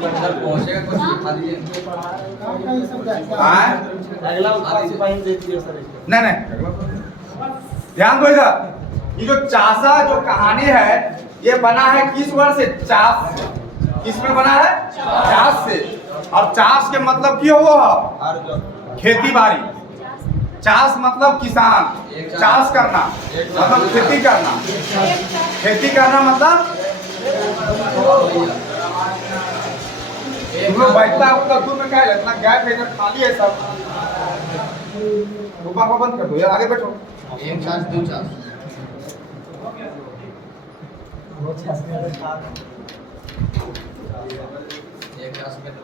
पहुंचेगा कुछ दिखा दीजिए। नहीं नहीं, ध्यान दो इधर। ये जो चासा जो कहानी है ये बना है किस वर्ड से? चास। किस में बना है? चास से। और चास के मतलब क्यों वो है? खेती बाड़ी। चास मतलब किसान, चास करना मतलब खेती करना। खेती करना मतलब तुम लोग बैठता है उतना दूर में क्या है? इतना गैप है, इधर खाली है सब। ऊपर को बंद कर दो यार, आगे बैठो। एक चांस दो चांस एक चांस में दो।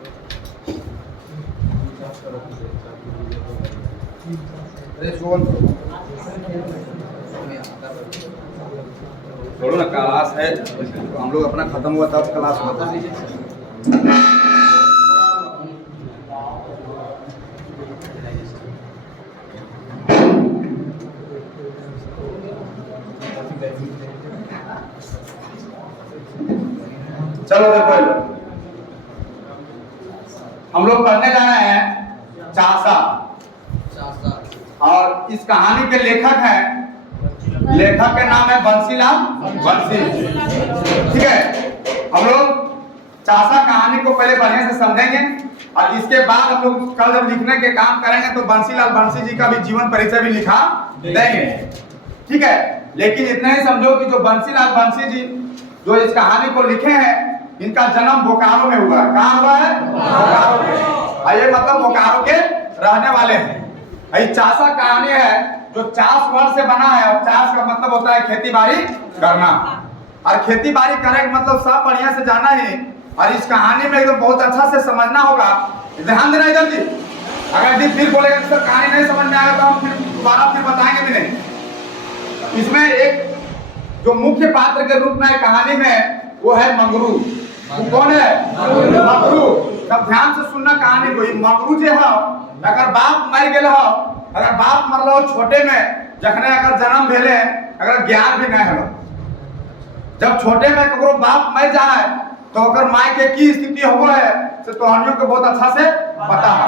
छोड़ो ना, क्लास है तो हम लोग अपना खत्म हुआ तब क्लास होता है। चलो देखो हम लोग पढ़ने जा रहे हैं चासा। और इस कहानी के लेखक हैं, लेखक के नाम है बंसीलाल बंसी। ठीक है, हम लोग चासा कहानी को पहले बढ़िया से समझेंगे और इसके बाद हम लोग कल जब लिखने के काम करेंगे तो बंसीलाल बंसी जी का भी जीवन परिचय भी लिखा देंगे। ठीक है, लेकिन इतना ही समझो कि जो बंसीलाल बंसी जी जो इस कहानी को लिखे हैं, इनका जन्म बोकारो में हुआ है। कहाँ हुआ है? बोकारो में। ये मतलब बोकारो के रहने वाले हैं। ये चासा कहानी है जो चास वर्ड से बना है और चास का मतलब होता है खेती बाड़ी करना। और खेती बाड़ी करने का मतलब सब बढ़िया से जाना है और इस कहानी में एकदम बहुत अच्छा से समझना होगा। ध्यान देना इधर जी। अगर जी फिर बोलेगा कि सर कहानी नहीं समझ में आएगा तो हम फिर दोबारा फिर बताएंगे भी नहीं। इसमें एक जो मुख्य पात्र के रूप में कहानी में वो है मंगरू। वो कौन है? मंगरू। सब ध्यान से सुनना कहानी को। मंगरू जो है अगर बाप मर गए हो, अगर बाप मरलो छोटे में जखने अगर जन्म भेले अगर ज्ञान भी नहीं हो, जब छोटे में ककरो बाप मर जाए तो अगर माय के की स्थिति हो है से तोहनियों को बहुत अच्छा से पता है।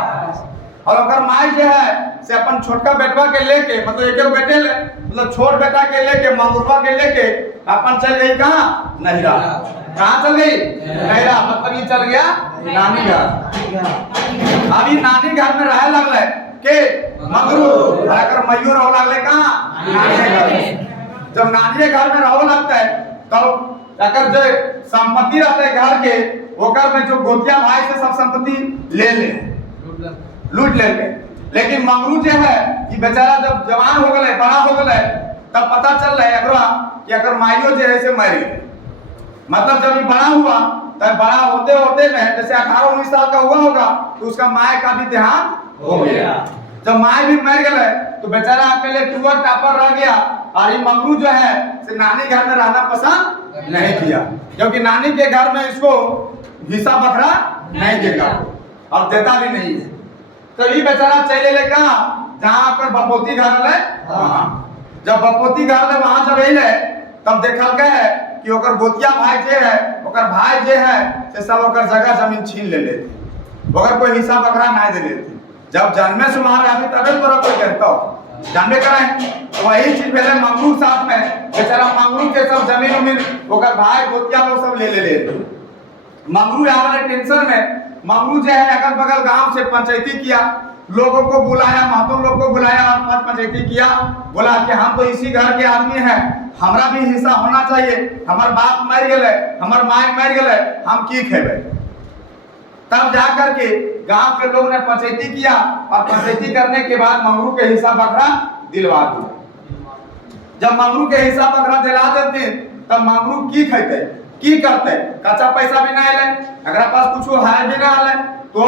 और अगर माय जो है से अपन छोटका बेटवा के लेके मतलब एक बेटे ले मतलब छोट बेटा के लेके मंगुरवा के लेके अपन चल गई कहाँ? नहिरा। कहाँ चल गई? नहिरा। मतलब ये चल गया नानी घर। अभी नानी घर में रह लगले के मंगरू अगर मयूर रहो लगले कहाँ? नानी घर। जब नानी घर में रहो लगता है तो अगर जो संपत्ति रहते है घर के ओकर में जो गोतिया भाई से सब संपत्ति ले लूट ले। लेकिन मंगरू जो है कि बेचारा जब जवान हो गए बड़ा हो गए तब पता चल रहा है एकरा कि अगर माइयो जो है से मर गई। मतलब जब ये बड़ा हुआ तब बड़ा होते होते में जैसे 18-19 साल का हुआ होगा तो उसका माय का भी देहांत हो गया। जब माय भी मर गए तो बेचारा अकेले टूअर टापर रह गया। और ये मंगरू जो है से नानी घर में रहना पसंद नहीं किया क्योंकि नानी के घर में इसको हिस्सा बकरा नहीं देगा और देता भी नहीं है। तो ये बेचारा चले ले कहाँ? जहाँ पर बपोती घर है वहाँ। जब बपोती घर है वहाँ जब अले तब देखल गए कि ओकर गोतिया भाई जे है ओकर भाई जे है से सब ओकर जगह जमीन छीन ले लेते, ओकर कोई हिस्सा बकरा नहीं दे लेते। जब जन्मे से वहाँ रहे तबे तोरा कोई कहता जानबे करें। तो वही चीज पहले मंगरू साथ में बेचारा मंगरू के सब जमीन उमीन ओकर भाई गोतिया लोग सब ले लेते। मंगरू यहाँ वाले टेंशन में मंगरू जो है अगल बगल गांव से पंचायती किया, लोगों को बुलाया, महतो लोग को बुलाया और पंचायती किया। बोला कि हम तो इसी घर के आदमी हैं, हमारा भी हिस्सा होना चाहिए। हमार बाप मर गए, हमार माय मर गए, हम की खेबे। तब जाकर के गांव के लोग ने पंचायती किया और पंचायती करने के बाद मंगरू के हिस्सा बकरा दिलवा दिया। जब मंगरू के हिस्सा बकरा दिला देते तब मंगरू की खेते की करते? कच्चा पैसा भी नहीं ले, अगर पास कुछ है भी ना ले तो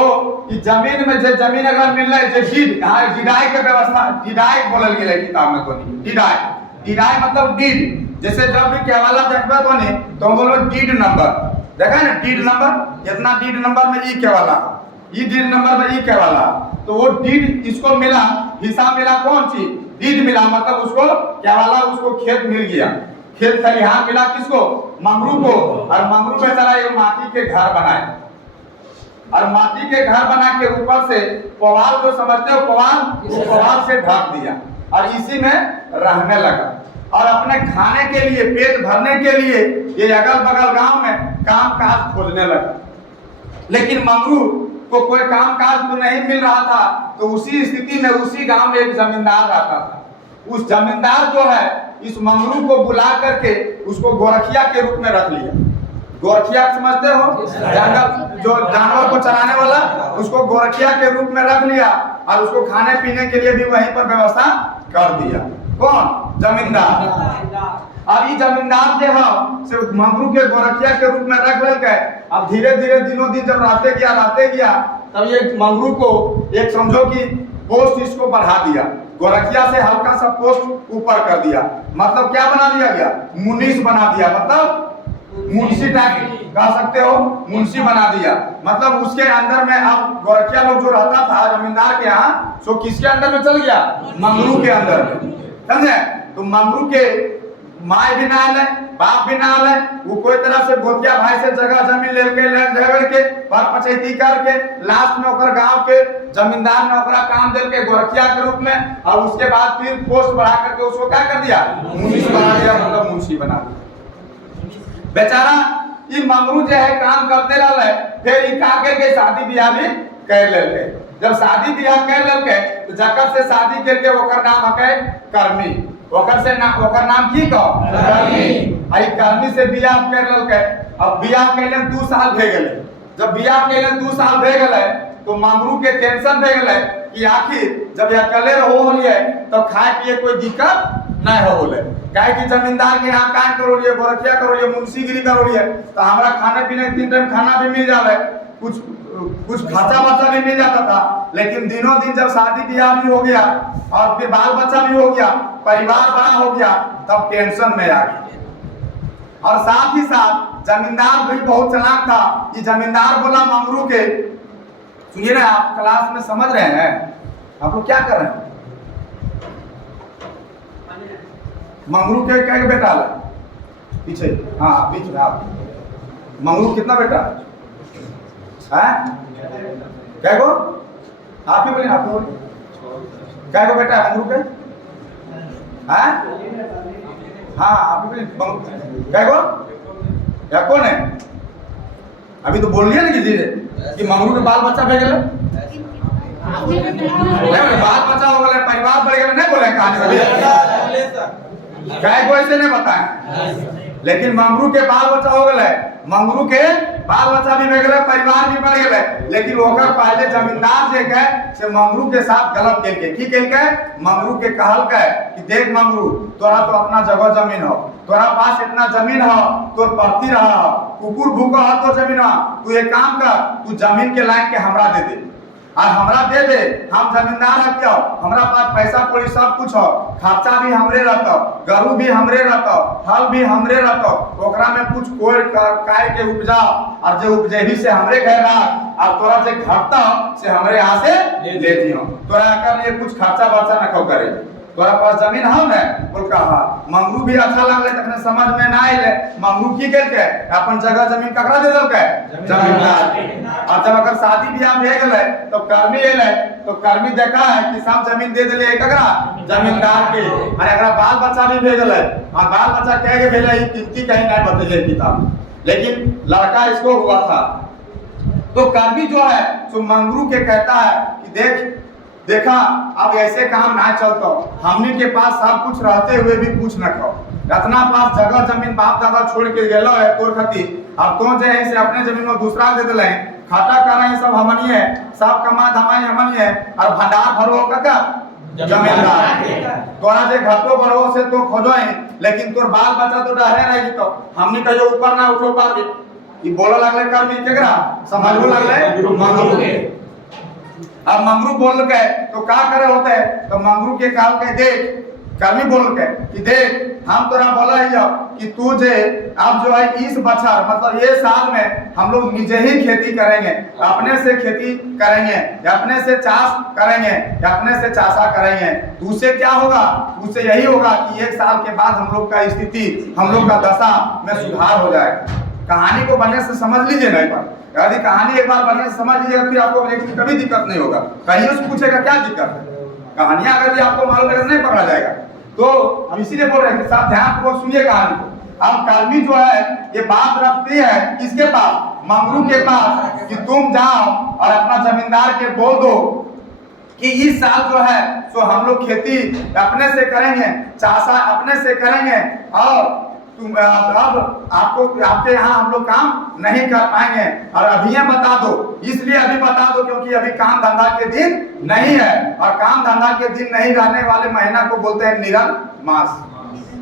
जमीन में जे जमीन अगर मिल रहा है डिडाई के व्यवस्था, डिडाई बोलल गेले किताब में तो नहीं। डिडाई मतलब डीड। जैसे जब भी केवाला देखबे तो नहीं तो बोलो डीड नंबर देखा ना, डीड नंबर इतना डीड नंबर में ई केवाला, ई डीड नंबर में ई केवाला। तो वो डीड इसको मिला, हिसाब मिला, कौन सी डीड मिला मतलब उसको केवाला उसको खेत मिल गया, खेत खलिहान मिला किसको? मंगरू को। और मंगरू बेचारा एक माटी के घर बनाए। और माटी के घर बना के ऊपर से पुआल जो समझते हो पुआल, वो पुआल से ढक दिया और इसी में रहने लगा और अपने खाने के लिए पेट भरने के लिए ये अगल बगल गांव में काम काज खोजने लगा। लेकिन मंगरू को कोई काम काज तो नहीं मिल रहा था, तो उसी स्थिति में उसी गांव में एक जमींदार रहता था। उस जमींदार जो है इस मंगरू को बुला करके उसको गोरखिया के रूप में रख लिया। गोरखिया समझते हो, जंगल जो जानवर को चराने वाला, उसको गोरखिया के रूप में रख लिया और उसको खाने पीने के लिए भी वहीं पर व्यवस्था कर दिया। कौन? जमींदार। अब ये जमींदार जो है सिर्फ मंगरू के गोरखिया के रूप में रख लेके अब धीरे धीरे दिनों दिन जब रहते गया तब ये मंगरू को एक समझो कि पोस्ट इसको बढ़ा दिया, गोरखिया से हल्का सा पोस्ट ऊपर कर दिया। मतलब क्या बना दिया गया? मुनीस बना दिया, मतलब मुंशी टाइप कह सकते हो, मुंशी बना दिया। मतलब उसके अंदर में अब गोरखिया लोग जो रहता था जमींदार के यहाँ, सो किसके अंदर में चल गया? मंगरू के अंदर में, समझे? तो मंगरू के माए भी ना ले, बाप भी ना ले, वो कोई तरह से गोतिया भाई से जगह जमीन लेके झगड़ के पर पंचायती करके लास्ट में ओकर गांव के जमींदार ने ओकरा काम दे के गोरखिया के रूप में और उसके बाद फिर पोस्ट बढ़ा करके उसको क्या कर दिया? मुनीस बना दिया, मतलब मुंशी बना दिया। बेचारा ये मंगरू जो है काम करते रहे, फिर ये का करके शादी ब्याह भी कर लेके। जब शादी ब्याह कर लेके तो जकर से शादी करके ओकर नाम हके कर्मी, ओकर से नाम, ओकर नाम की कहो? कर्मी। आई कर्मी से बियाह कर लेके। अब बियाह कैले 2 साल भे गेले। जब बियाह कैले 2 साल भे गेले तो मंगरू के टेंशन भे गेले कि आखिर जब अकेले रहो होलिए तो खाए पिए कोई दिक्कत नहीं हो बोले, काहे कि जमींदार के यहाँ काम करोलिए, गोरखिया करोलिए, मुंशीगिरी करोलिए तो हमरा खाने पीने 3 टाइम खाना भी मिल जावे, कुछ खर्चा बच्चा भी मिल जाता था। लेकिन दिनों दिन जब शादी ब्याह भी हो गया और फिर बाल बच्चा भी हो गया, परिवार बड़ा हो गया, तब टेंशन में आ गई। और साथ ही साथ जमींदार भी बहुत चालाक था। ये जमींदार बोला मंगरू के, सुनिए ना, आप क्लास में समझ रहे हैं? आप लोग क्या कर रहे हैं? मंगरू के क्या बेटा है? पीछे, हाँ बीच में आप। मंगरू कितना बेटा है? क्या को? आप ही बोले, आप ही बोले। क्या को बेटा है मंगरू के? हाँ आप ही बोले। क्या को? या कौन है? अभी तो बोल दिया ना कि मंगरू के बाल बच्चा भेज गए, बाल बच्चा हो गए, परिवार बढ़ गया, नहीं बोले कहानी गाय को ऐसे नहीं बताया। लेकिन मंगरू के बाल बच्चा हो गए, मंगरू के बाल बच्चा भी बढ़ गए, परिवार भी बढ़ गए। लेकिन ओकर पहले जमींदार जे के से मंगरू के साथ गलत केलके। की केलके? मंगरू के कहल के कि देख मंगरू, तोरा तो अपना जगह जमीन हो, तोरा पास इतना जमीन हो, तोर पड़ती रहा हो, कुकुर भूखा हो तो जमीन हो, तू एक काम कर, तू जमीन के लायक के हमरा दे दे और हमरा दे दे, हम जमींदार है क्यों, हमरा पास पैसा कौड़ी सब कुछ हो, खर्चा भी हमरे रहता, गरू भी हमरे रहता, हल भी हमरे रहता, ओकरा में कुछ कोड़ काट के उपजा और जो उपजेही से हमरे घर रहा और तोरा से घटता से हमरे यहाँ से ले दियो, तोरा कर लिए कुछ खर्चा बर्चा न करे, तोरा पास जमीन हो ना? बोल कहा मंगरू भी अच्छा लगले, तखने समझ में ना आइले। मंगरू की करके अपन जगह जमीन ककरा दे देलके? जमींदार। और जब अगर शादी ब्याह भे गेले तो कर्मी एले, तो कर्मी देखा है कि सब जमीन दे देले ककरा? जमींदार के। और अगर बाल बच्चा भी भे गेले और बाल बच्चा कह के भेले ई कितनी कहीं नहीं बतेले किताब, लेकिन लड़का इसको हुआ था। तो कर्मी जो है सो मंगरू के कहता है कि देखा अब ऐसे काम ना चलता, हमनी के पास सब कुछ रहते हुए भी कुछ न खाओ, रत्ना पास जगह जमीन बाप दादा छोड़ के गेलो है तोर खातिर, अब तो जे है से अपने जमीन में दूसरा दे दिले, खाता कर रहे सब हमनी है, सब कमा धमाई हमनी है और भंडार भरो कका जमींदार। तोरा जे घाटो भरो से तो खोजो है, लेकिन तोर बाल बच्चा तो डरे रही, तो हमनी कहियो ऊपर ना उठो पाबे। ई बोला लगले कर्मी केकरा? समझो लगले मंगरू के। अब मंगरू बोल के तो क्या करे होते है? तो मंगरू के काल के देख, कर्मी बोल के कि देख हम तोरा बोला है कि तू जे अब जो है इस बछर मतलब ये साल में हम लोग निजे ही खेती करेंगे, अपने से खेती करेंगे, अपने से चाष करेंगे, अपने से चाषा करेंगे। तो उससे क्या होगा? उससे यही होगा कि 1 साल के बाद हम लोग का स्थिति, हम लोग का दशा में सुधार हो जाएगा। कहानी को बढ़िया से समझ लीजिए ना एक बार। यदि कहानी एक बार बढ़िया से समझ लीजिएगा फिर आपको कभी दिक्कत नहीं होगा। कहीं से पूछेगा क्या दिक्कत है, कहानियां अगर आपको मालूम है नहीं पकड़ा जाएगा। तो हम इसीलिए बोल रहे हैं कि साथ ध्यानपूर्वक सुनिए कहानी को। अब कालमी जो है ये बात रखती है किसके पास, मंगरू के पास, कि तुम जाओ और अपना जमींदार के बोल दो कि इस साल जो है सो हम लोग खेती अपने से करेंगे, चासा अपने से करेंगे, और तुम अब आपको आपके यहाँ हम लोग काम नहीं कर पाएंगे। और अभी बता दो, इसलिए अभी बता दो क्योंकि अभी काम धंधा के दिन नहीं है, और काम धंधा के दिन नहीं रहने वाले महीना को बोलते हैं निरन मास।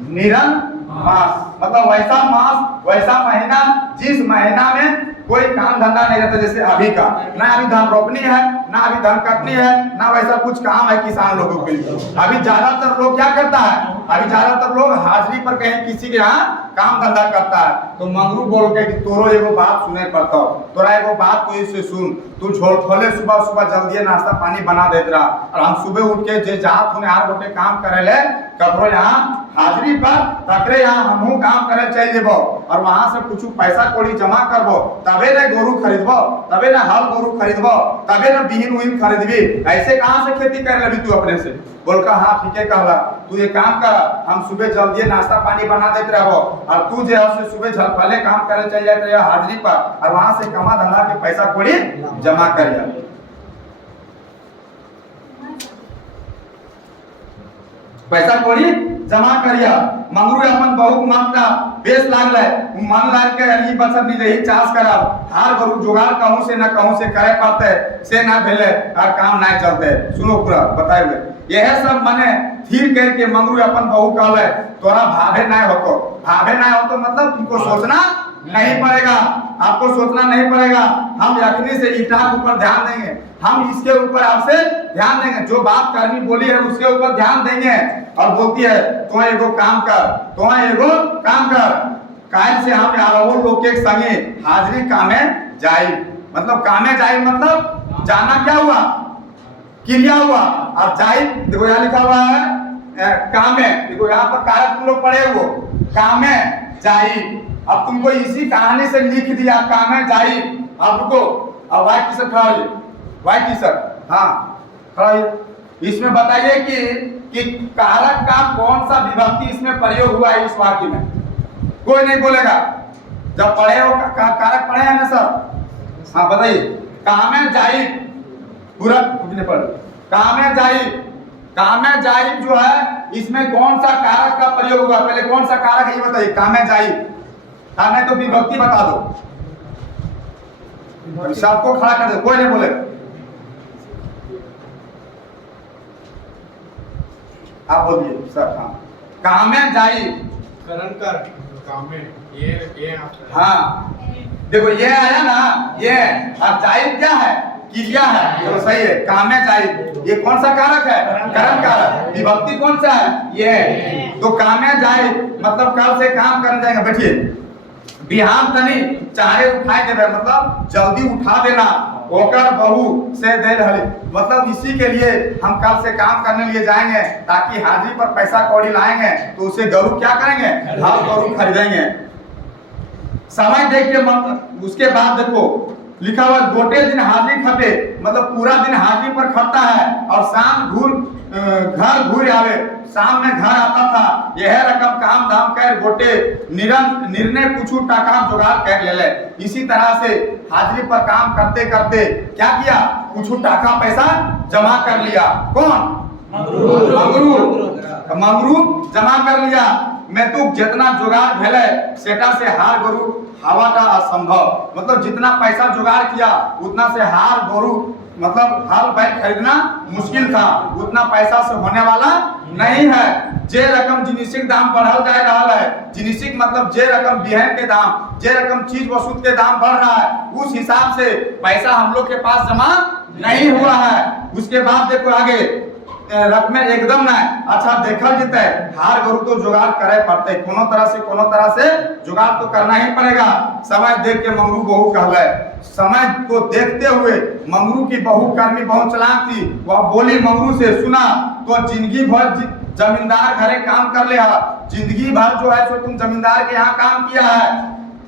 निरन मास मतलब वैसा मास, वैसा महीना जिस महीना में कोई काम धंधा नहीं रहता। जैसे अभी का ना, अभी धान रोपनी है, ना अभी धान कटनी है, ना वैसा कुछ काम है किसान लोगों के लिए। अभी ज्यादातर लोग क्या करता है, अभी ज्यादातर लोग हाजिरी पर कहीं किसी के यहाँ काम धंधा करता है। तो मंगरू बोल के कि तोरो एगो बात सुने पड़ता, तोरा एगो बात कोई से सुन, तू झोल सुबह सुबह जल्दी नाश्ता पानी बना देत रहा, और हम सुबह उठ के जे जात हुने आर गोटे काम करे ले कबरो यहाँ हाजिरी पर तकरे यहाँ हमहू काम करे चल जेबो, और वहां से कुछ पैसा कौड़ी जमा करबो, तबे ना गोरू खरीदबो, तबे ना हल गोरू खरीदबो, तबे ना बिहीन उहीन खरीदबी। ऐसे कहाँ से खेती करे लगी तू अपने से? बोल का हाँ ठीक है कहला, तू ये काम कर, हम सुबह जल्दी नाश्ता पानी बना देते रहो, और तू जो है सुबह झलफले काम करे चल जाते रहो हाजिरी पर, और वहां से कमा धंधा के पैसा कौड़ी जमा करिया। पैसा कौड़ी जमा करिया। मंगरू अपन बहुत मानता बेस लागले, मन लाग के ई बचत नहीं रही चास करब, हार गरु जुगाड़ कहूं से ना कहूं से करे पाते से ना भेले, और काम ना चलते। सुनो पूरा बताए हुए यह सब मने थीर करके मंगरू अपन बहू कहले तोरा भावे ना होतो, भावे ना होतो मतलब तुमको सोचना नहीं पड़ेगा, आपको सोचना नहीं पड़ेगा। हम यकीनी से ईटा के ऊपर ध्यान देंगे, हम इसके ऊपर आपसे ध्यान देंगे, जो बात करनी बोली है उसके ऊपर ध्यान देंगे। और बोलती है तो एगो काम कर, तो एगो काम कर, काल से हम यारो लोग के संगे हाजिरी कामे जाई। मतलब कामे जाई मतलब जाना क्या हुआ, क्रिया हुआ, और जाई देखो यहाँ लिखा हुआ है कामे, देखो यहाँ पर कारक तुम लोग पढ़े हो कामे जाई। अब तुमको इसी कहानी से लिख दिया कामे जाई। अब रुको, अब व्हाइट टी शर्ट खड़ा होइए, व्हाइट टी शर्ट हाँ खड़ा होइए। इसमें बताइए कि कारक का कौन सा विभक्ति इसमें प्रयोग हुआ है इस वाक्य में? कोई नहीं बोलेगा, जब पढ़े हो कारक पढ़े हैं ना सर? हाँ बताइए। कामे जाई पूरा पढ़, कामे जाई, कामे जाई जो है इसमें कौन सा कारक का प्रयोग हुआ? पहले कौन सा कारक है ये बताइए। कामे जाई, कामे तो विभक्ति बता दो, सबको खड़ा कर दो, कोई नहीं बोलेगा। आप बोलिए सर। हाँ कामे जाई करण कर कामे ये हाँ देखो ये आया ना, ये और जाई क्या है? क्रिया है। चलो सही है, कामे जाई ये कौन सा कारक है? करण कारक। विभक्ति कौन सा है? ये। तो कामे जाई मतलब कल से काम करने जाएगा। बैठिए, बिहान तनी चाहे उठाए देवे मतलब जल्दी उठा देना, ओकर बहू से दे रही मतलब इसी के लिए हम कल से काम करने लिए जाएंगे, ताकि हाजिरी पर पैसा कौड़ी लाएंगे तो उसे गरु क्या करेंगे? हल गरु खरीदेंगे। समय देख के मतलब उसके बाद देखो लिखा हुआ गोटे दिन हाजिरी खटे मतलब पूरा दिन हाजिरी पर खटता है, और शाम घर घूर आवे, शाम में घर आता था। यह रकम काम धाम कर गोटे निर्णय कुछ टाका जुगाड़ कर ले ले। इसी तरह से हाजिरी पर काम करते करते क्या किया? कुछ टाका पैसा जमा कर लिया। कौन? मंगरू जमा कर लिया। मैं तो जितना जुगाड़ भेले सेटा से हार गरु हवा का असंभव, मतलब जितना पैसा जुगाड़ किया उतना से हार गरु मतलब हाल बैल खरीदना मुश्किल था, उतना पैसा से होने वाला नहीं है। जे रकम जिनिसिक दाम बढ़ल जा रहा है, जिनिसिक मतलब जे रकम बिहन के दाम, जे रकम चीज वस्तु के दाम बढ़ रहा है, उस हिसाब से पैसा हम लोग के पास जमा नहीं हुआ है। उसके बाद देखो आगे रकम एकदम ना अच्छा देखल जते, हार गरु तो जुगाड़ करे पड़ते, कोनो तरह से जुगाड़ तो करना ही पड़ेगा। समय देख के मंगरू बहू कहले, समय को देखते हुए मंगरू की बहू कर्मी बहुत चालाक थी। वह बोली मंगरू से, सुना तो जिंदगी भर जमींदार घरे काम कर ले, जिंदगी भर जो है सो तुम जमींदार के यहाँ काम किया है,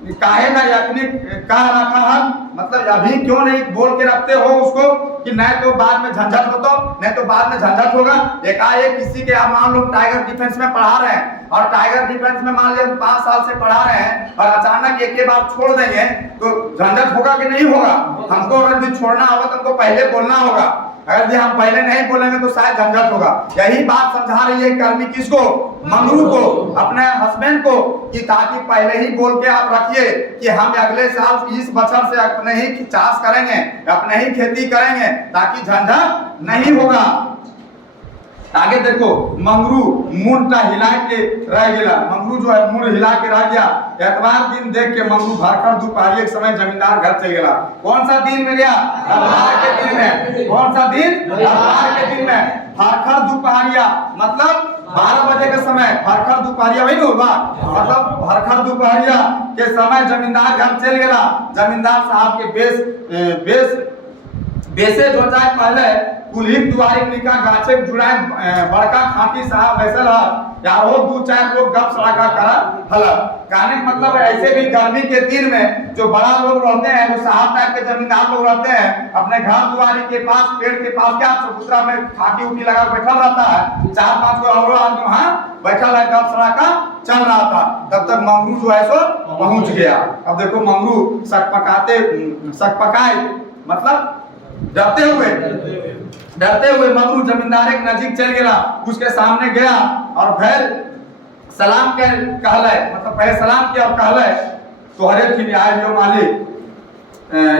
काहे ना यखनी कह रखा है, मतलब अभी क्यों नहीं बोल के रखते हो उसको कि नहीं तो बाद में झंझट हो, तो नहीं तो बाद में झंझट होगा। एकाएक किसी के आप मान लो टाइगर डिफेंस में पढ़ा रहे हैं और टाइगर डिफेंस में मान लीजिए 5 साल से पढ़ा रहे हैं और अचानक एक बार छोड़ देंगे तो झंझट होगा कि नहीं होगा। हमको अगर भी छोड़ना होगा तो हमको पहले बोलना होगा, अगर हम पहले नहीं बोलेंगे तो शायद झंझट होगा। यही बात समझा रही है कर्मी किसको, मंगरू को, अपने हस्बैंड को, कि ताकि पहले ही बोल के आप रखिए कि हम अगले साल इस बछर से अपने ही चाष करेंगे, अपने ही खेती करेंगे, ताकि झंझट नहीं होगा। आगे देखो, मंगरू मुंडा हिला के रह गया, मंगरू जो है मुंड हिला के रह गया। एतवार दिन देख के मंगरू भाकर दोपहर एक समय जमींदार घर चल गया। कौन सा दिन में गया, एतवार के दिन में। कौन सा दिन, एतवार के दिन में। भाकर दोपहरिया मतलब 12 बजे का समय, भाकर दोपहरिया वही होगा, मतलब भाकर दोपहरिया के समय जमींदार घर चल गया। जमींदार साहब के बेसे जो जाए पहले कुलहिक दुआरी निका गाछे जुड़ाए बड़का खाटी साहब बैसल है, यारो 2-4 लोग गप सड़का करा हला। कहने का मतलब है ऐसे भी गर्मी के दिन में जो बड़ा लोग रहते हैं, वो साहब टाइप के जमींदार लोग रहते हैं, अपने घर दुआरी के पास, पेड़ के पास क्या चबूतरा में खाटी उठी लगा बैठा रहता है। 4-5 को और आदमी वहां बैठा है, गप सड़का चल रहा था। तब तक मंगरू जो है सो पहुंच गया। अब देखो मंगरू सकपकाए मतलब डरते हुए मंगरू जमींदार के नजीक चल गया, उसके सामने गया और फिर सलाम के कहले, मतलब पहले सलाम किया और कहले तोहरे थी आए जो मालिक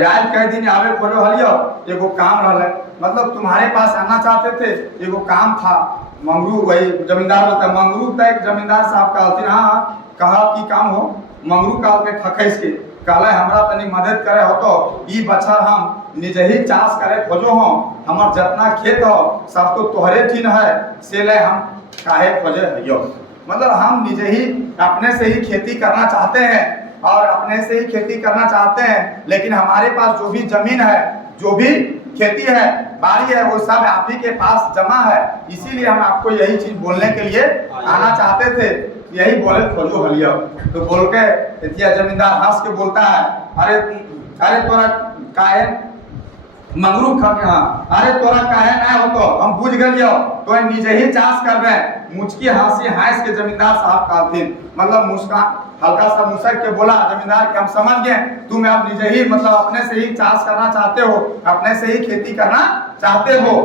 याद कह दिन आवे खोलो हलियो, एगो काम रहले, मतलब तुम्हारे पास आना चाहते थे, एगो काम था। मंगरू वही जमींदार बोलता है, मंगरू तक जमींदार साहब कहती हाँ कहा की काम हो। मंगरू काल के ठकैस के कहले हमरा तनी मदद करे हो, तो ई बछर हम निजे ही चाष करे खोजो हो, हमर जितना खेत हो सब तो तोहरे ठीन है, से ले हम काहे खोजे हइयो। मतलब हम निजे ही अपने से ही खेती करना चाहते हैं और अपने से ही खेती करना चाहते हैं, लेकिन हमारे पास जो भी जमीन है, जो भी खेती है, बाड़ी है, वो सब आप ही के पास जमा है, इसीलिए हम आपको यही चीज बोलने के लिए आना चाहते थे। यही बोले खोजो हलियो। तो बोल के इतिया जमींदार हंस के बोलता है, अरे तोरा काहे मंगरू खा के, हाँ अरे तोरा काहे ना हो, तो हम बुझ गलियो तो निजे ही चाष करबे। मुचकी हंसी हंस के जमींदार साहब कहथिन, मतलब मुस्कान हल्का सा मुस्क के बोला जमींदार के हम समझ गए, तुम आप निजे ही मतलब अपने से ही चाष करना चाहते हो, अपने से ही खेती करना चाहते हो।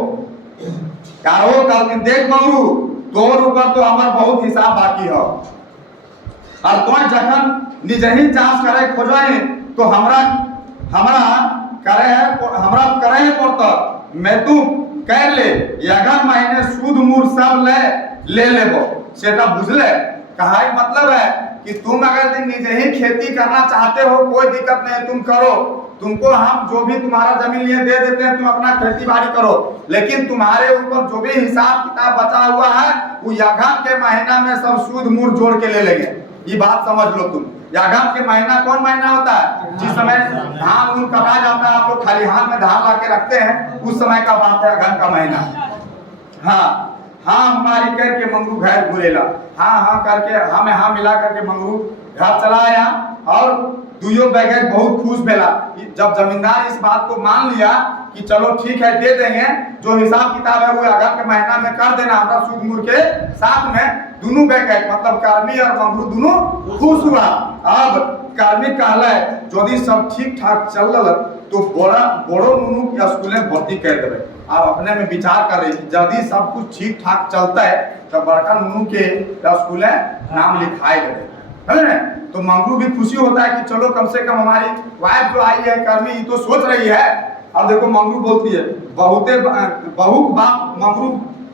क्या हो कहथिन, देख मंगरू तोर ऊपर तो हमार बहुत हिसाब बाकी हो, और तो जखन निजे ही चाष करे खोजाए तो हमरा करे पड़ता, मैं तू कर ले अगन महीने सूद मूर सब ले लेबो, सेटा बुझले। कहा मतलब है कि तुम अगर निजे ही खेती करना चाहते हो, कोई दिक्कत नहीं, तुम करो, तुमको हम जो भी तुम्हारा जमीन लिए दे देते हैं, तुम अपना खेती बाड़ी करो, लेकिन तुम्हारे ऊपर जो भी हिसाब किताब बचा हुआ है वो यगन के महीना में सब सूद मूर जोड़ के ले लेंगे। ये बात समझ लो तुम। यगन के महीना कौन महीना होता है, जिस समय धान उन कटा जाता है, आप लोग खलिहान में धान ला के रखते हैं, उस समय का बात है यगन का महीना। हाँ हमारी करके मंगरू घर घुरेला, हाँ करके हाँ मिला करके मंगरू घर चला आया और दुइयो बैगेट बहुत खुश भेला। जब जमींदार इस बात को मान लिया कि चलो ठीक है दे देंगे, जो हिसाब किताब है वो अगस्त के महीना में कर देना हमरा सूद मूर के साथ में, दोनों बैगेट मतलब कर्मी और मंगरू दोनों खुश हुआ। अब कर्मी कहला यदि सब ठीक ठाक चल रहा तो बड़ो नुनू के स्कूल में भर्ती कर देवे। आप अपने में विचार कर रही कि यदि सब कुछ ठीक ठाक चलता है तो बड़का नुनू के स्कूल में नाम लिखाए देवे, है। तो मंगरू भी खुशी होता है कि चलो कम से कम हमारी वाइफ जो आई है कर्मी तो सोच रही है। अब देखो मंगरू बोलती है, बहु बाप मंगरू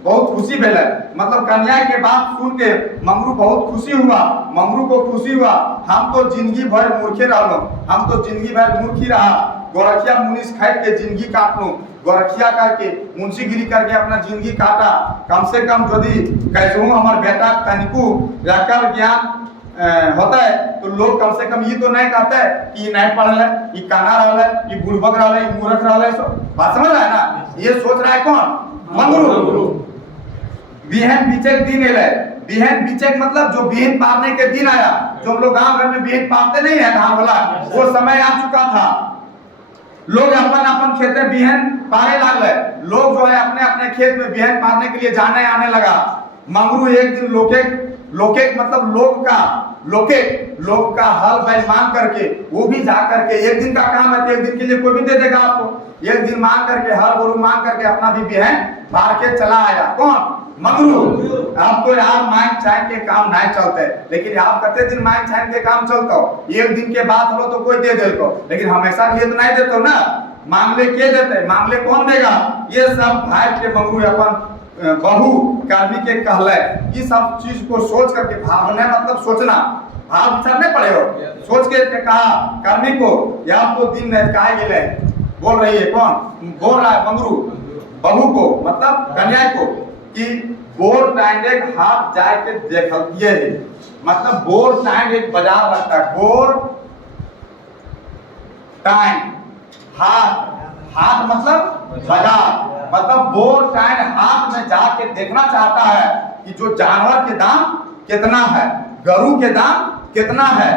बहुत खुशी भेले, मतलब कन्या के बात सुन के मंगरू बहुत खुशी हुआ। मंगरू को खुशी हुआ, हम तो जिंदगी भर मूर्खे रहलो, हम तो जिंदगी भर मूर्खी रहा, गोरखिया मुनिस खाट के जिंदगी काट लो, गोरखिया करके मुंशीगिरी करके अपना जिंदगी काटा। कम से कम यदि कैसे हमार बेटा तनिको व्याकर ज्ञान होता है तो लोग कम से कम ये तो नहीं कहते कि नहीं पढ़ ले, ये काना रहा है, ये बुड़बक रहा है, ये मूर्ख रहा है। बात समझ रहा है ना, ये सोच रहा है कौन, मंगरू। बिहन बीचक दिन एले। बिहन बीचक मतलब जो बिहन पारने के दिन आया, जो हम लोग गांव घर में बिहन पारते नहीं है धान वाला, वो समय आ चुका था। लोग अपन अपन खेते बिहन पारे लगे। लोग जो है अपने अपने खेत में बिहन पारने के लिए जाने आने लगा। मंगरू एक दिन लोकेक मतलब लोग का हल बैल मांग करके, वो भी जा करके, एक दिन का काम है तो एक दिन के लिए कोई भी दे देगा आपको। एक दिन मांग करके, हल गोरू मांग करके अपना भी बिहन पार के चला आया। कौन? मंगरू। अब तो यार मांग चाय के काम नहीं चलते, लेकिन आप कते दिन मांग चाय के काम चलता हो? एक दिन के बाद हो तो कोई दे देको, लेकिन हमेशा ये तो नहीं देते हो ना। मांगले के देते, मांगले कौन देगा? ये सब भाई के मंगरू अपन बहु कर्मी के कहले। ये सब चीज को सोच करके, भावना मतलब सोचना, भाव विचार नहीं पड़े हो, सोच के कहा कर्मी को, या तो दिन काहे गेले बोल रही है। कौन बोल रहा है? मंगरू बहू को मतलब कन्या को, कि बोर टाइम एक हाथ जाए के देखिए है। मतलब बोर टाइम एक बाजार लगता है, बोर टाइम हाथ मतलब बाजार, मतलब बोर टाइम हाथ में जाके देखना चाहता है कि जो जानवर के दाम कितना है, गरु के दाम कितना है।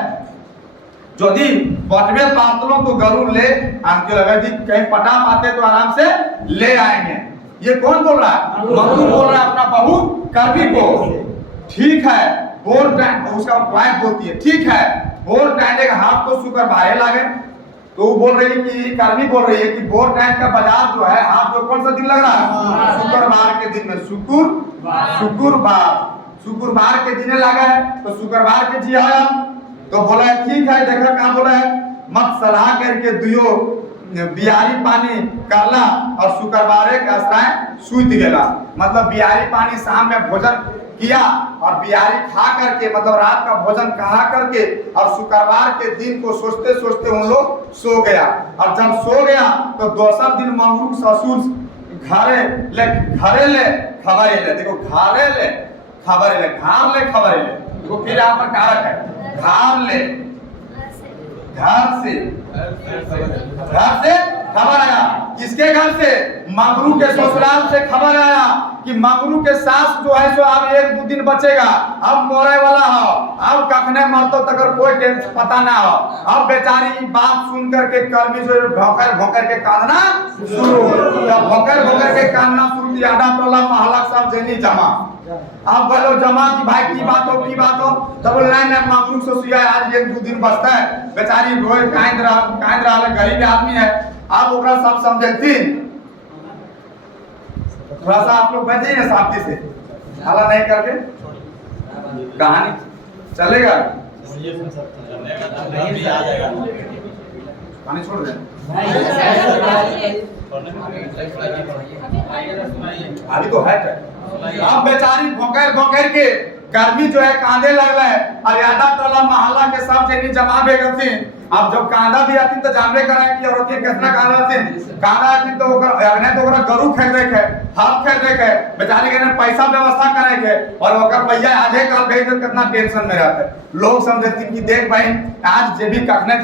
यदि पटवे पातलों तो गरु ले आके लगा दी, कहीं पटा पाते तो आराम से ले आएंगे। ये कौन बोल रहा है? मंगरू बोल रहा है अपना बहू कर्मी को। ठीक है, बोर टाइम उसका वाइफ बोलती है, ठीक है बोर टाइम एक हाथ को शुक्र बारे लागे। तो वो बोल रही है कि कर्मी बोल रही है कि बोर टाइम का बाजार जो है, हाथ जो कौन सा दिन लग रहा है? शुक्रवार के दिन में। शुक्रवार के दिन लगा है, तो शुक्रवार के जी आया तो बोला है ठीक है। देखा कहाँ बोला है? मत सलाह करके दियो बियारी पानी करला और शुक्रवारे का आश्रय सूत गेला। मतलब बियारी पानी शाम में भोजन किया और बियारी खा करके, मतलब रात का भोजन खा करके, और शुक्रवार के दिन को सोचते सोचते उन लोग सो गया। और जब सो गया तो दूसरा दिन मंगरू ससुर घरे ले खबर ले, देखो घरे ले खबर ले, घर ले खबर ले, देखो फिर यहाँ पर कारक है, घर ले, घर से खबर आया। किसके घर से? मंगरू के ससुराल से खबर आया कि मंगरू के सास जो है सो अब 1-2 दिन बचेगा, अब मोरे वाला हो, अब कखने मरतो तक कोई टेंशन पता ना हो। अब बेचारी बात सुन करके कर्मी जो भौंकर के कांदना शुरू। जब भौंकर के कांदना शुरू किया, आधा टोला मोहल्ला सब जनी जमा। अब बोलो जमा की भाई की बात हो, तब लाइन मंगरू ससुरिया आज 1-2 दिन बचता है, बेचारी रोए कांद रहा गरीब आदमी है। आप ओकरा सब समझती, थोड़ा सा आप लोग बैठिए ना शांति से, हल्ला नहीं करके, कहानी चलेगा। पानी छोड़ दें, अभी तो है। अब बेचारी भोंकर के कर्मी जो है कांदे लग रहा है, और यादा टोला मोहल्ला के सब जनी जमा बेगती। अब जब कांदा भी आती तो जानबे कराए कि औरत कितना कांदा आती, कांदा आती तो अगने तो गरु खरीदे के, हल खरीदे के, बेचारी के पैसा व्यवस्था करे के, और ओकर भैया आधे काल भेज दे, कितना टेंशन में रहते। लोग समझते कि देख भाई आज जे भी कखने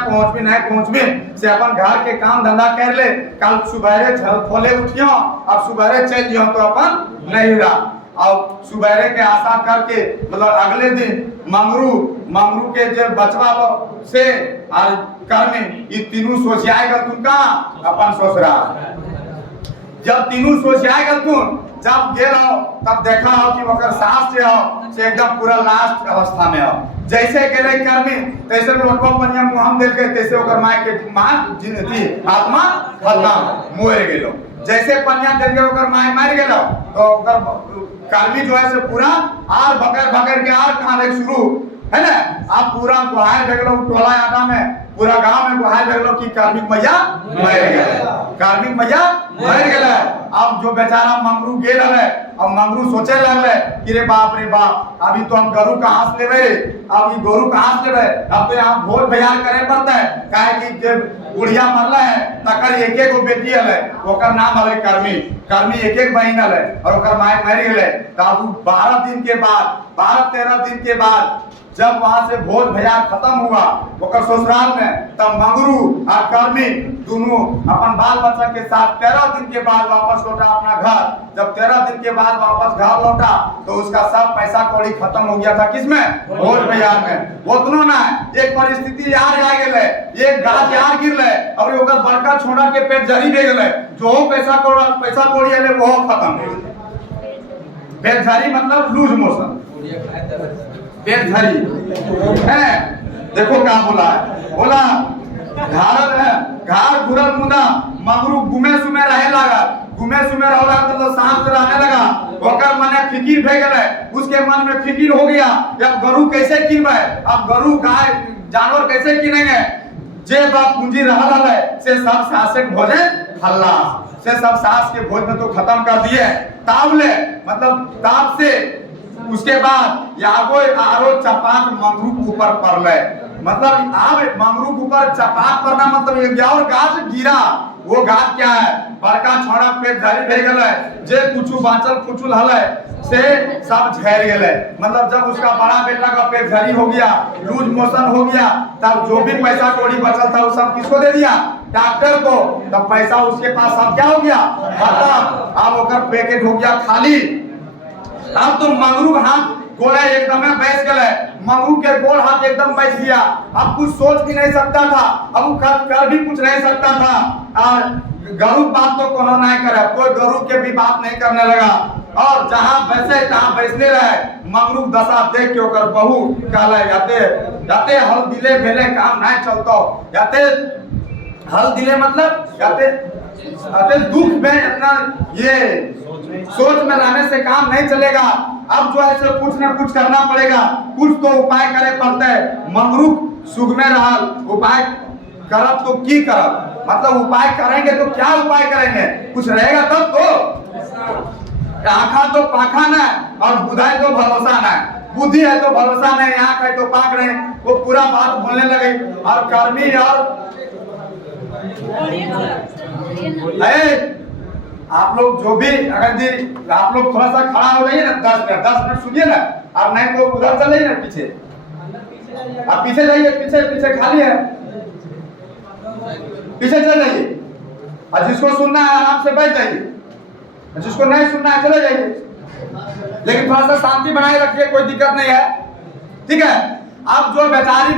पहुंचबे से अपन घर के काम धंधा कर ले, कल सुबह झल खोले उठियो और सुबह चल जियो तो अपन नहीं रहा। और सुबह के आशा करके, मतलब अगले दिन मंगरू के जो बचवा से और कर्मी, ये तीनों सोचियाएगा तुम कहाँ? अपन ससुरा। जब तीनों सोचियाएगा तुम, जब गेल हो तब देखा हो कि ओकर सास जो हो से एकदम पूरा लास्ट अवस्था में हो। जैसे गेले कर्मी तैसे लोटवा पनिया मुहम देख के, तैसे ओकर माय के जिंदगी आत्मा खत्म मोर गेलो। जैसे पनिया देख के ओकर माय मर गेलो, तो ओकर कर्मी जो है से पूरा आर भकर के आर खाने शुरू है ना। आप पूरा गुहार देख लो, टोला आटा में पूरा गांव में गुहार देख लो कि कार्मिक मैया मर गए। अब जो बेचारा मंगरू गेल है, अब मंगरू सोचे लगले कि रे बाप, अभी तो हम गरु कहाँ से लेबे, अब ये गोरु कहाँ से लेबे, अब तो यहाँ भोज भैयार करे पड़ता है, काहे कि जब बुढ़िया मरला है तकर एक एक गो बेटी हले, ओकर नाम हले कर्मी। कर्मी एक एक बहन हले और ओकर माय मर गेले। तब 12 दिन के बाद 12-13 दिन के बाद जब वहां से भोज भैयार खत्म हुआ ओकर ससुराल में, तब मंगरू और कर्मी दोनों अपन बाल बच्चा के साथ 13 दिन के बाद वापस लौटा अपना घर। जब 13 दिन के बाद वापस घर लौटा तो उसका सब पैसा कौड़ी खत्म हो गया था। किसमें? भोज भैयार में। उतनो ना एक परिस्थिति यार आ गेले, एक गाछ यार गिरले और ओकर बड़का छोड़ा के पेट जरी दे गेले। जो पैसा कौड़ी आले वो खत्म हो गेले। पेट जरी मतलब लूज मोशन, पेट झरी है। देखो क्या बोला है, बोला घर घुरल मुदा मगरू घूमे सुमे रहे लगा। घूमे सुमे रहा मतलब शांत रहने लगा। ओकर मने फिकिर भे गेले, उसके मन में फिकिर हो गया अब गरू कैसे किनबे, अब गरू गाय जानवर कैसे किनेंगे। जे बाप पूंजी रहल है से सब सासे भोजे हल्ला से सब सास के भोज में तो खत्म कर दिए। तावले मतलब ताप से उसके बाद यागो आरो चपाट मंगरू ऊपर पड़ले। मतलब अब मंगरू ऊपर चपाट पड़ना मतलब एक और गाछ गिरा। वो गाछ क्या है? बड़का छोड़ा पेट झरी भे गेले। जे कुछ बांचल कुचुल हले से सब झड़ गेले। मतलब जब उसका बड़ा बेटा का पेट झरी हो गया, लूज मोशन हो गया, तब जो भी पैसा कौड़ी बचल था वो सब किसको दे दिया? डॉक्टर को। तब पैसा उसके पास सब क्या हो गया? खत्म। अब ओकर पैकेट हो गया खाली। अब तो मंगरू हाथ गोला एकदम बैठ गए। मंगरू के गोल हाथ एकदम बैठ गया। अब कुछ सोच भी नहीं सकता था, अब वो कर भी कुछ नहीं सकता था। और गरु बात तो कोनो नहीं करे, कोई गरु के भी बात नहीं करने लगा। और जहां बैसे तहां बैसने रहे। मंगरू दशा देख के ओकर बहू कहले जाते हल दिले भेले काम नहीं चलतो। जाते हल दिले मतलब जाते दुख में इतना ये सोच में रहने से काम नहीं चलेगा। अब जो है सो कुछ ना कुछ करना पड़ेगा, कुछ तो उपाय करे पड़ते है। मंगरू सुख में रहल, उपाय करब तो की करब, मतलब उपाय करेंगे तो क्या उपाय करेंगे? कुछ रहेगा तब तो। आँखा तो पाखा न और बुधाई तो भरोसा न। बुद्धि है तो भरोसा नहीं, आँख है तो पाक नहीं। वो पूरा बात बोलने लगे। और कर्मी और आप लोग जो भी अगर आप लोग थोड़ा सा खड़ा हो जाइए ना 10 मिनट सुनिए ना, और नहीं तो उधर चले ना पीछे। आप पीछे जाइए, पीछे खाली है, पीछे चले जाइए। और जिसको सुनना है आराम से बैठ जाइए, जिसको नहीं सुनना है चले जाइए। लेकिन थोड़ा सा शांति बनाए रखिए, कोई दिक्कत नहीं है, ठीक है। अब जो बेचारी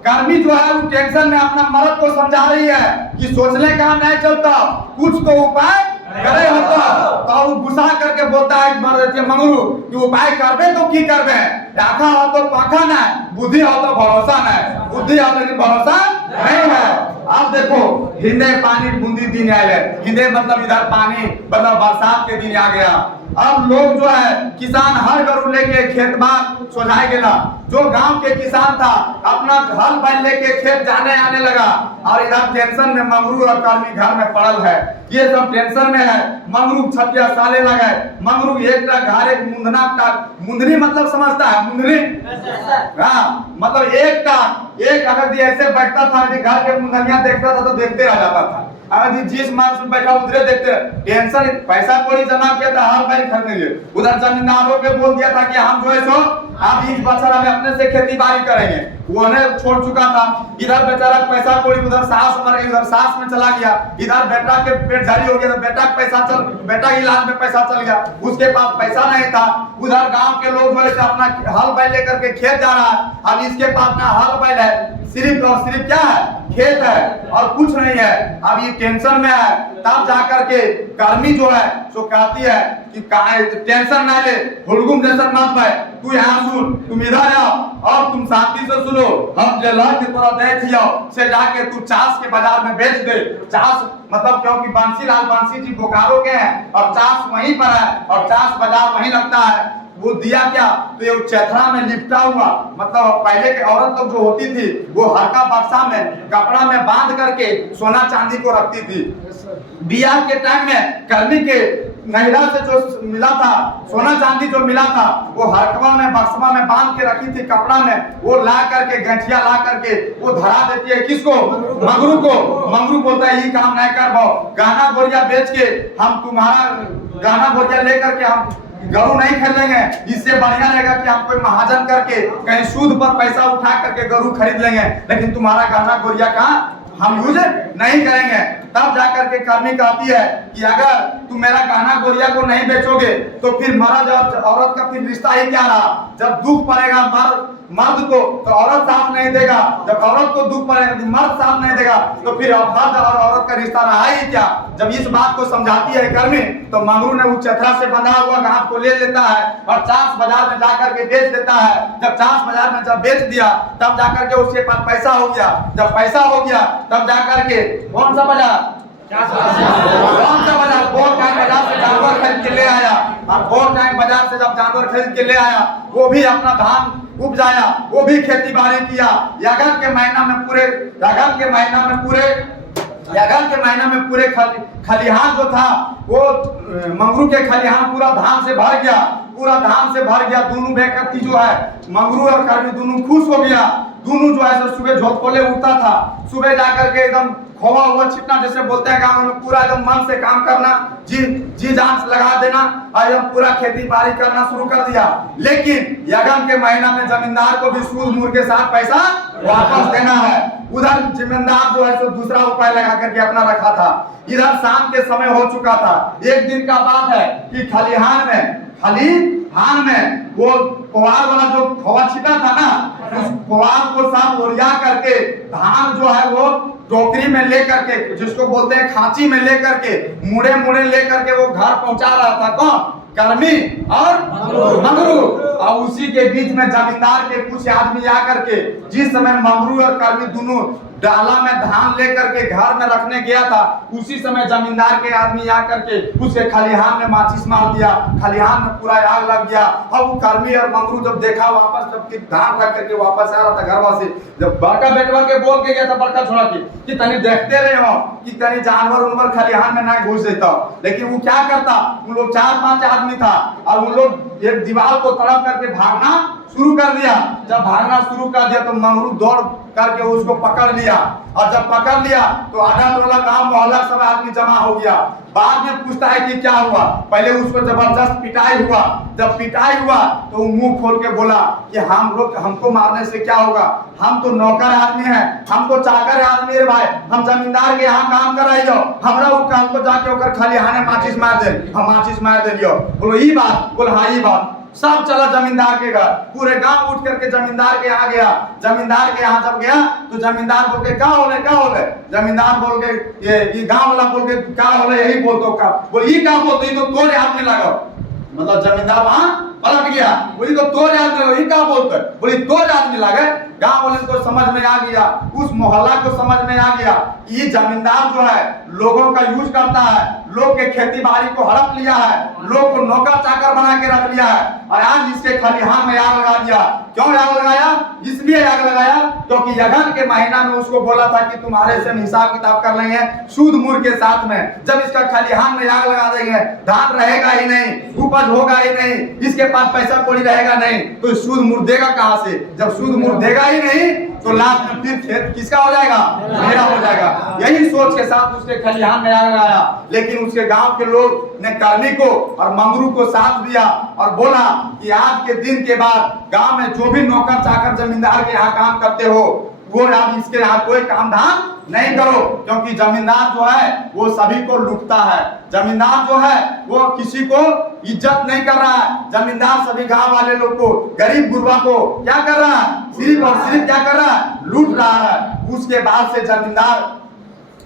कर्मी जो है वो टेंशन में अपना मर्द को समझा रही है कि सोचने का नहीं चलता, कुछ तो उपाय करे होता। तो वो गुस्सा करके बोलता है मंगरू कि उपाय करबे तो की करबे? आँखा हो तो पाखा ना, बुद्धि हो तो भरोसा ना। बुद्धि हो लेकिन भरोसा नहीं है। अब देखो हिंदे पानी बूंदी दिन आए। हिंदे मतलब इधर पानी मतलब बरसात के दिन आ गया। अब लोग जो है किसान हर गरु लेके खेत बाग सोझाए गेला। जो गांव के किसान था अपना हल बैल लेके खेत जाने आने लगा। और इधर टेंशन में मंगरू और कर्मी घर में पड़ल है। ये सब टेंशन में है। मंगरू छतिया साले लगे। मंगरू एक घर एक मुंदरी मतलब समझता है मुंदरी, हाँ मतलब एक अगर ऐसे बैठता था कि घर के मुंदरिया देखता था तो देखते रह जाता था। अगर जिस मार्ग में बैठा उधरे देखते, टेंशन पैसा कोई जमा किया था हर बार खरीदने लिए। उधर जमींदारों पे बोल दिया था कि हम जो है सो आप इस बच्चा में अपने से खेती बाड़ी करेंगे, वो छोड़ चुका था। इधर बेचारा पैसा कोई उधर सास मर गई, उधर सास में चला गया। इधर बेटा के पेट जारी हो गया तो बेटा के इलाज में पैसा चल गया, उसके पास पैसा नहीं था। उधर गांव के लोग जो है अपना हल बैल लेकर के खेत जा रहा है। अब इसके पास ना हल बैल है, सिर्फ और सिर्फ क्या है? खेत है और कुछ नहीं है। अब ये टेंशन में है। तब जाकर के कर्मी जो है सो कहती है कि टेंशन ना ले, हुड़गुम जैसा मत भाई, तू यहाँ सुन, तुम इधर आओ और तुम शांति से सुनो। हम की तरह देख जाओ से जाके तू चास के बाजार में बेच दे। चास मतलब क्योंकि बंसी जी बोकारो के हैं और चास वहीं पर है और चास बाजार वहीं लगता है। वो दिया क्या तो ये चैथरा में लिपटा हुआ, मतलब पहले के औरत लोग जो होती थी वो हल्का बक्सा में कपड़ा में बांध करके सोना चांदी को रखती थी। बियाह के टाइम में कर्मी के महिला से जो मिला था, सोना चांदी जो मिला था, वो हरकवा में बक्सवा में बांध के रखी थी कपड़ा में, वो ला करके गठिया ला करके वो धरा देती है किसको? मंगरू को। मंगरू बोलता है ये काम नहीं कर पाओ, गहना गोरिया बेच के हम तुम्हारा गहना गोरिया लेकर के हम गरू नहीं खरीदेंगे, इससे बढ़िया रहेगा कि हम कोई महाजन करके कहीं सूद पर पैसा उठा करके गरू खरीद लेंगे, लेकिन तुम्हारा गहना गोरिया का हम यूज नहीं करेंगे। तब जाकर के कर्मी कहती है कि अगर तुम मेरा गहना गोरिया को नहीं बेचोगे तो फिर मर्द और औरत का फिर रिश्ता ही क्या रहा? जब दुख पड़ेगा मर्द को तो औरत साथ नहीं देगा, जब औरत को दुख पड़ेगा तो मर्द साथ नहीं देगा, तो फिर मर्द और औरत का रिश्ता रहा ही क्या? जब इस बात को समझाती है कर्मी तो मंगरू ने उस चथरा से बंधा हुआ गांठ को ले लेता है और चास बाजार में जाकर के बेच देता है। जब चास बाजार में जब बेच दिया तब जाकर के उसके पास पैसा हो गया। जब पैसा हो गया तब जाकर के कौन सा बाजार? कौन सा बाजार? बोर टाइम बाजार से जानवर खरीद के ले आया, और बोर टाइम बाजार से जब जानवर खरीद के ले आया वो भी अपना धान उपजाया, वो भी खेती बाड़ी किया। यागन के महीना में पूरे खलिहान जो था वो मंगरू के खलिहान पूरा धान से भर गया। दोनों व्यक्ति जो है मंगरू और कर्मी दोनों खुश हो गया। दोनों जो है सुबह झोंकोले उठता था, सुबह जाकर के एकदम खोवा हुआ छिटना जैसे बोलते हैं गाँव में, पूरा एकदम मन से काम करना, जी जान से लगा देना और एकदम पूरा खेती बाड़ी करना शुरू कर दिया। लेकिन यगन के महीना में जमींदार को भी सूद मूर के साथ पैसा वापस देना है। उधर जमींदार जो है सो दूसरा उपाय लगा करके अपना रखा था। इधर शाम के समय हो चुका था। एक दिन का बात है कि खलिहान में वो पुआर वाला जो खोवा छिटा था ना, उस पुआर को सब ओरिया करके धान जो है वो टोकरी में लेकर के, जिसको बोलते हैं खांची में लेकर के, मुड़े लेकर के वो घर पहुंचा रहा था। कौन? कर्मी और मंगरू। और उसी के बीच में जमींदार के कुछ आदमी आकर के, जिस समय मंगरू और कर्मी दोनों डाला में धान लेकर के घर में रखने गया था, उसी समय जमींदार के आदमी आकर के उसके खलिहान में माचिस मार दिया। खलिहान में पूरा आग लग गया। अब वो कर्मी और मंगरू जब देखा वापस, जब धान रख करके वापस आ रहा था घरवा से, जब बड़का बेटवा के बोल के गया था बड़का छोड़ा के कि तनी देखते रहे हो कि तनी जानवर खलिहान में ना घुस देता, लेकिन वो क्या करता? उन लोग 4-5 आदमी था और उन लोग एक दीवार को तड़प करके भागना शुरू कर दिया। जब भागना शुरू कर दिया तो मंगरू दौड़ करके उसको पकड़ लिया, और जब पकड़ लिया तो आधा टोला गांव मोहल्ला सब आदमी जमा हो गया। बाद में पूछता है कि क्या हुआ। पहले उसको जबरदस्त पिटाई हुआ। जब पिटाई हुआ तो मुंह खोल के बोला कि हमको मारने से क्या होगा, हम तो नौकर आदमी हैं, हम तो चाकर आदमी है भाई, हम जमींदार के यहाँ काम कराइयो, हमरा वो काम को जाके ओकर खलिहाने माचिस मार दे, हम माचिस मार देलियो। बोलो ई बात? बोल हाँ ई बात। सब चला जमींदार के घर, पूरे गांव उठ करके जमींदार के यहाँ गया। जमींदार के यहाँ जब गया तो जमींदार बोल के क्या हो गए? जमींदार बोल के ये गांव वाला बोल के क्या हो गए? यही बोलते का बोल ये क्या बोलते? ये तो तोरे हाथ में लगा। मतलब जमींदार वहां पलट गया, बोली तो तोरे हाथ में, ये क्या बोलते? बोली तोरे हाथ में लगे। गांव वाले को समझ में आ गया, उस मोहल्ला को समझ में आ गया ये जमींदार जो है लोगों का यूज करता है, लोग के खेती बाड़ी को हड़प लिया है, लोग को नौकर चाकर बना के रख लिया है, और आज इसके खलिहान में आग लगा दिया। क्यों आग लगाया? इसलिए आग लगाया क्योंकि यगन के महीना में उसको बोला था कि तुम्हारे से हिसाब किताब कर लेंगे सूद मूर के साथ में। जब इसका खलिहान में आग लगा देंगे, धान रहेगा ही नहीं, उपज होगा ही नहीं, इसके पास पैसा कौड़ी रहेगा नहीं, तो सूद मूर देगा कहां से? जब सूद मूर देगा ही नहीं तो लास्ट में फिर खेत किसका हो जाएगा? मेरा हो जाएगा। यही सोच के साथ उसके खलिहान में आग लगाया। लेकिन उसके गांव के लोग ने कर्मी को और मंगरू को साथ दिया और बोला कि आज के दिन के बाद गांव में जो भी नौकर चाकर जमींदार के यहाँ काम करते हो वो अब इसके यहाँ कोई काम धाम नहीं करो, क्योंकि जमींदार जो है वो सभी को लूटता है। जमींदार जो है वो किसी को इज्जत नहीं कर रहा है। जमींदार सभी गांव वाले लोग को, गरीब गुरबा को क्या कर रहा है? सिर्फ और सिर्फ क्या कर रहा है? लूट रहा है। उसके बाद से जमींदार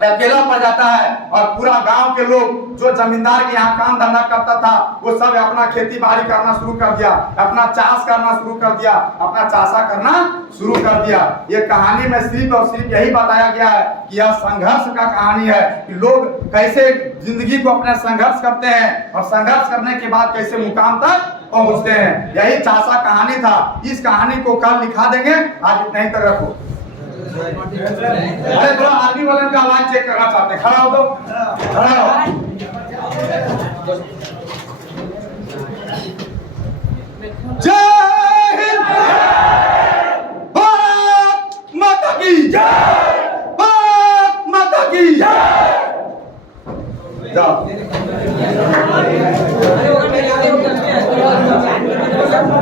अकेला पड़ जाता है और पूरा गांव के लोग जो जमींदार के यहाँ काम धंधा करता था वो सब अपना खेती बाड़ी करना शुरू कर दिया, अपना चाष करना शुरू कर दिया, अपना चाषा करना शुरू कर दिया। ये कहानी में सिर्फ और सिर्फ यही बताया गया है कि यह संघर्ष का कहानी है कि लोग कैसे जिंदगी को अपने संघर्ष करते हैं और संघर्ष करने के बाद कैसे मुकाम तक पहुंचते हैं। यही चाषा कहानी था। इस कहानी को कल लिखा देंगे, आज इतना ही तक रखो। अरे थोड़ा आर्मी वाले का आवाज चेक करना चाहते हैं। खड़ा हो तो खड़ा हो। जय हिंद, भारत माता की जय, भारत माता की जय। जाओ।